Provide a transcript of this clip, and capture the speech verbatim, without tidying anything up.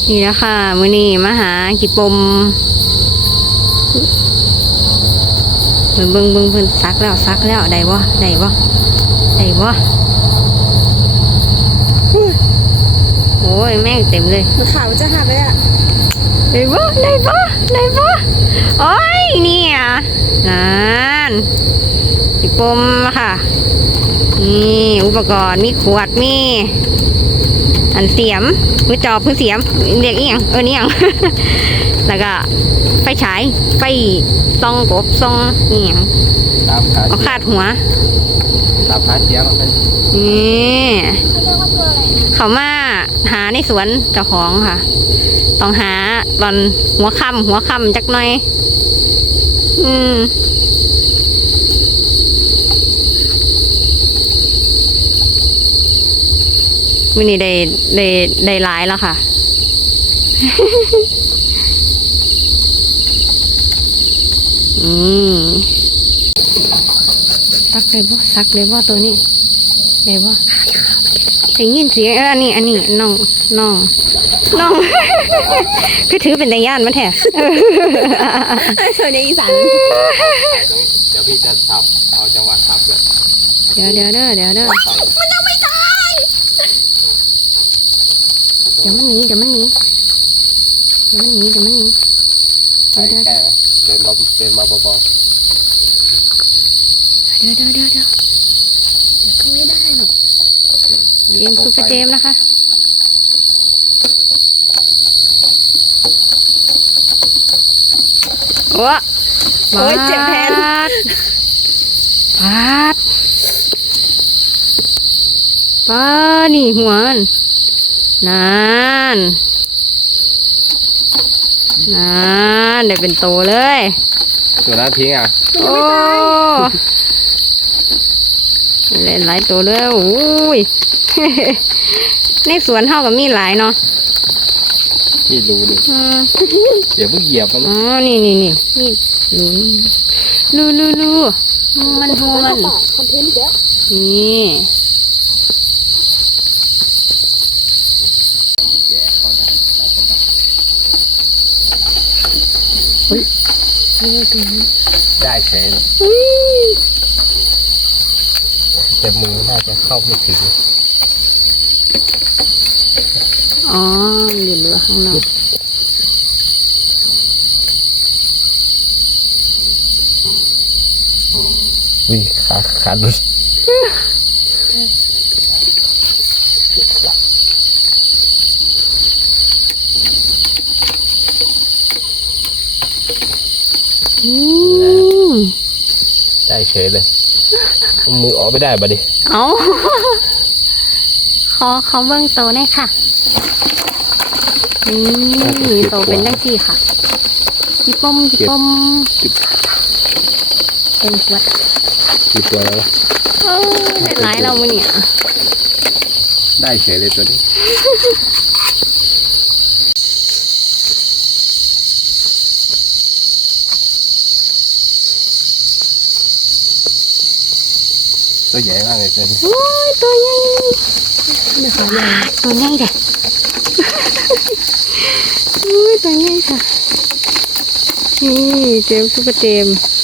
นี่นะคะมื้อนี้มาหากี่ปมเบิ่งเบิ่งเบิ่งเพิ่นซักแล้วซักแล้วได้บ่ได้บ่ได้บ่โอ้ยแม่งเต็มเลยมันขาวจะหักเลยอ่ะได้บ่ได้บ่ได้บ่โอ้ยเนี่ยนั่นกี่ปมค่ะนี่อุปกรณ์มีขวดมีอันเสียมมือจอบมือเสียมเรียกอีหยังเออนี่หยัง แล้วก็ไฟฉายไฟส่องกบส่องนี่หยังตามขาเอาคาดหัวตามขาเสียงเป็นนี่เขาเรียกว่าตัวอะไรนะเขามาหาในสวนเจ้าของค่ะ ต้องหาตอนหัวค่ำหัวค่ำจักหน่อยอืมวันนี้ได้ได้ได้หลายแล้วค่ะ อืมซักเลยบ่ซักเลยบ่ตัวนี้ได้บ่ได้ยินเสียงเอออันนี้อันนี้น้องน้องน้อง คือถือเป็นตาย่านมันแท้ส่วนในอีสานเดี๋ยวพี่จะสับเอาจังหวะสับเลยเดี๋ยวเดี๋ยวเด้อเดี๋ยวเด้อมันยังไม่ตายเดี๋ยวมันหนีเดี๋ยวมันหนีเดี๋ยวมันหนีเดี๋ยวมันหนีใช่แค่เดินมาเดินมาเบาเดี๋ยวเดี๋ยวเดี๋ยวเดี๋ยวเดี๋ยวเขาไม่ได้หรอกๆเจมส์ซุปเปอร์เจมส์นะคะโอ้โอ้ยเจ็บแทนปาดปาดปาดนี่หัวมันนานนานได้เป็นโตเลยตัวนั้นทิ้งอ่ะโอ้เล่นหลายตัวเลยโอ้ย ในสวนเท่ากับมีหลายเนาะพี่รู้เลยอืมเดี๋ยวเพิ่งเหยียบมันอ๋อ นี่นี่นี่นี่รูรูรูรูมันโหมันคอนเทนต์เยอะนี่แย่เขาได้ได้กันได้นี่ตัวนี้ได้เฉยเลยแต่มือน่าจะเข้าไม่ถึงอ๋ออยู่เหลือข้างนอกวิ่งขาขาดุดอืมได้เฉยเลยมือออกไม่ได้บัดดิเอาขอขอเบิ้งโตหน่อยค่ะนี่โตเป็นจังสี่ค่ะจิปมจิปมเป็นขวดกี่ตัวแล้ววะเออได้หลายเรามื่อเนี่ยได้เฉยเลยตัวนี้ตัวใหญ่มากเลยตัวนี้โอ้ยตัวใหญ่ไม่ขาวใหญ่ตัวใหญ่เด็ด โอ้ยตัวใหญ่ค่ะนี่เจมส์ซุปเปอร์เจมส์